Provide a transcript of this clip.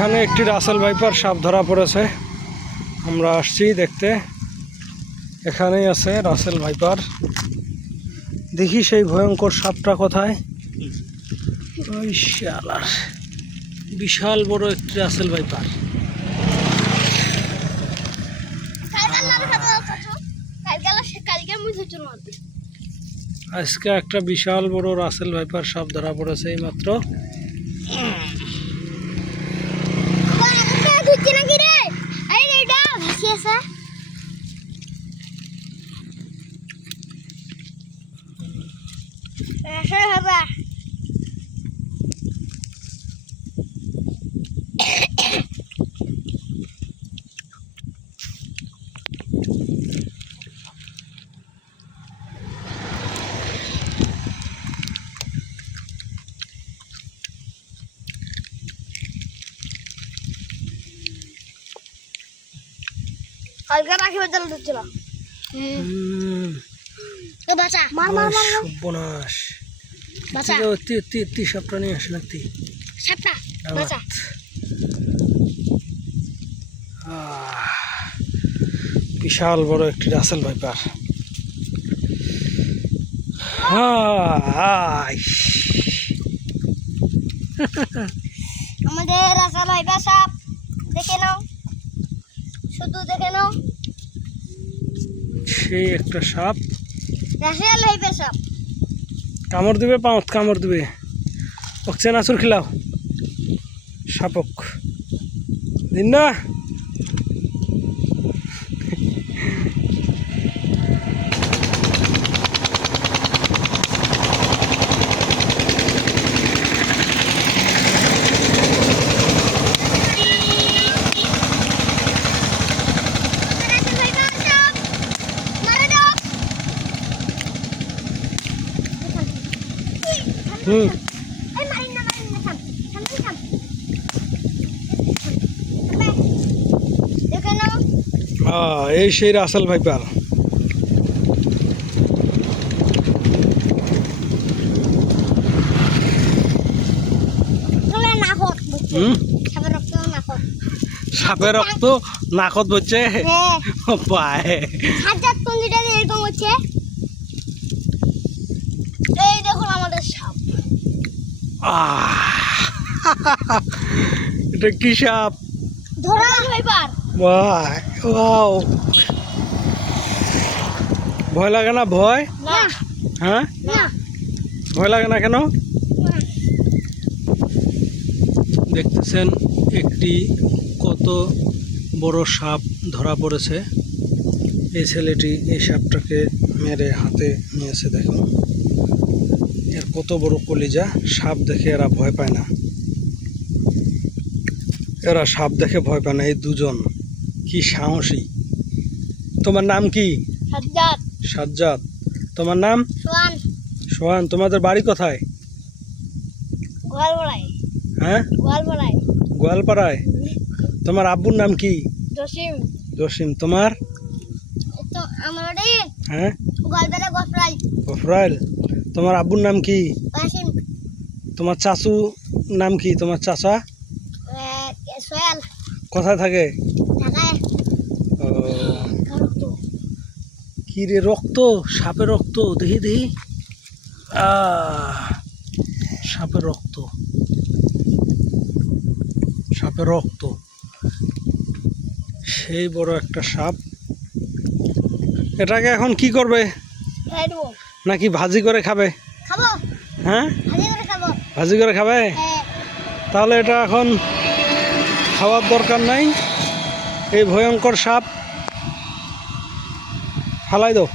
এখানে একটি Russell viper সাপ ধরা পড়েছে। আমরা আসছি দেখতে। এখানেই আছে রাসেল ভাইপার। দেখি সেই ভয়ঙ্কর সাপটা কোথায়। বিশাল বড় একটি রাসেল ভাইপার। আজকে একটা বিশাল বড় রাসেল ভাইপার সাপ ধরা পড়েছে এই মাত্র ধরছি নাকি রে আরে এটা ভাসি আছে আসলে হবে কালকে রাখি বেদল ধরছিল। হুম, বাঁচা। মার মার মার মার। সর্বনাশ। বাঁচা। তি তি তি সাপটা নিয়ে আসে তি সাপটা বাঁচা। বিশাল বড় একটি রাসেল ভাইপার। হাই আমাদের সাপ দেখে নাও। শুধু দেখে নাও। সেই একটা সাপ। রাশিয়াল ভাইবা সব কামড় দিবে পাঁচ কামড় দিবে। অক্সিজেন আসুর খিলাও। সাপক। দিন না রাসেল ভাইবা সাপ মারা দাও হুম এই মারিন না মারিন না থাম থাম থাম থাম দেখে নাও এই সেই রাসেল ভাইপার। সাপের রক্ত নাকত বলছে হ্যাঁ। পায়ে। হাজার তন্দিটা এরকম হচ্ছে এই দেখুন আমাদের সাপ আহ! এটা কি সাপ? ভয় লাগে না? ভয়? হ্যাঁ? ভয় লাগে না কেন? দেখতেছেন একটি কত বড় সাপ ধরা পড়েছে। এই ছেলেটি এই সাপটাকে মেরে হাতে নিয়েছে দেখুন। এর কত বড় কলিজা সাপ দেখে এরা ভয় পায় না। এরা সাপ দেখে ভয় পায় না এই দুজন। কি সাহসী। তোমার নাম কি? সাজ্জাদ। তোমার নাম? সোহান। তোমাদের বাড়ি কোথায়? হ্যাঁ? গোয়াল গোয়ালপাড়ায়? তোমার আব্বুর নাম কি? জসিম। তোমার? হ্যাঁ? গফরাইল। তোমার আব্বুর নাম কি? তোমার চাচু নাম কি? তোমার চাচা? কোথায় থাকে? ঢাকায়। ও, রক্ত। কি রে রক্ত? সাপের রক্ত দেখি দেখি। সাপের রক্ত। সাপের রক্ত। সেই বড় একটা সাপ। এটাকে এখন কি করবে? নাকি ভাজি করে খাবে? হ্যাঁ? ভাজি করে খাব? হ্যাঁ। তাহলে এটা এখন খাওয়ার দরকার নাই। এই ভয়ঙ্কর সাপ। ফালাই দাও।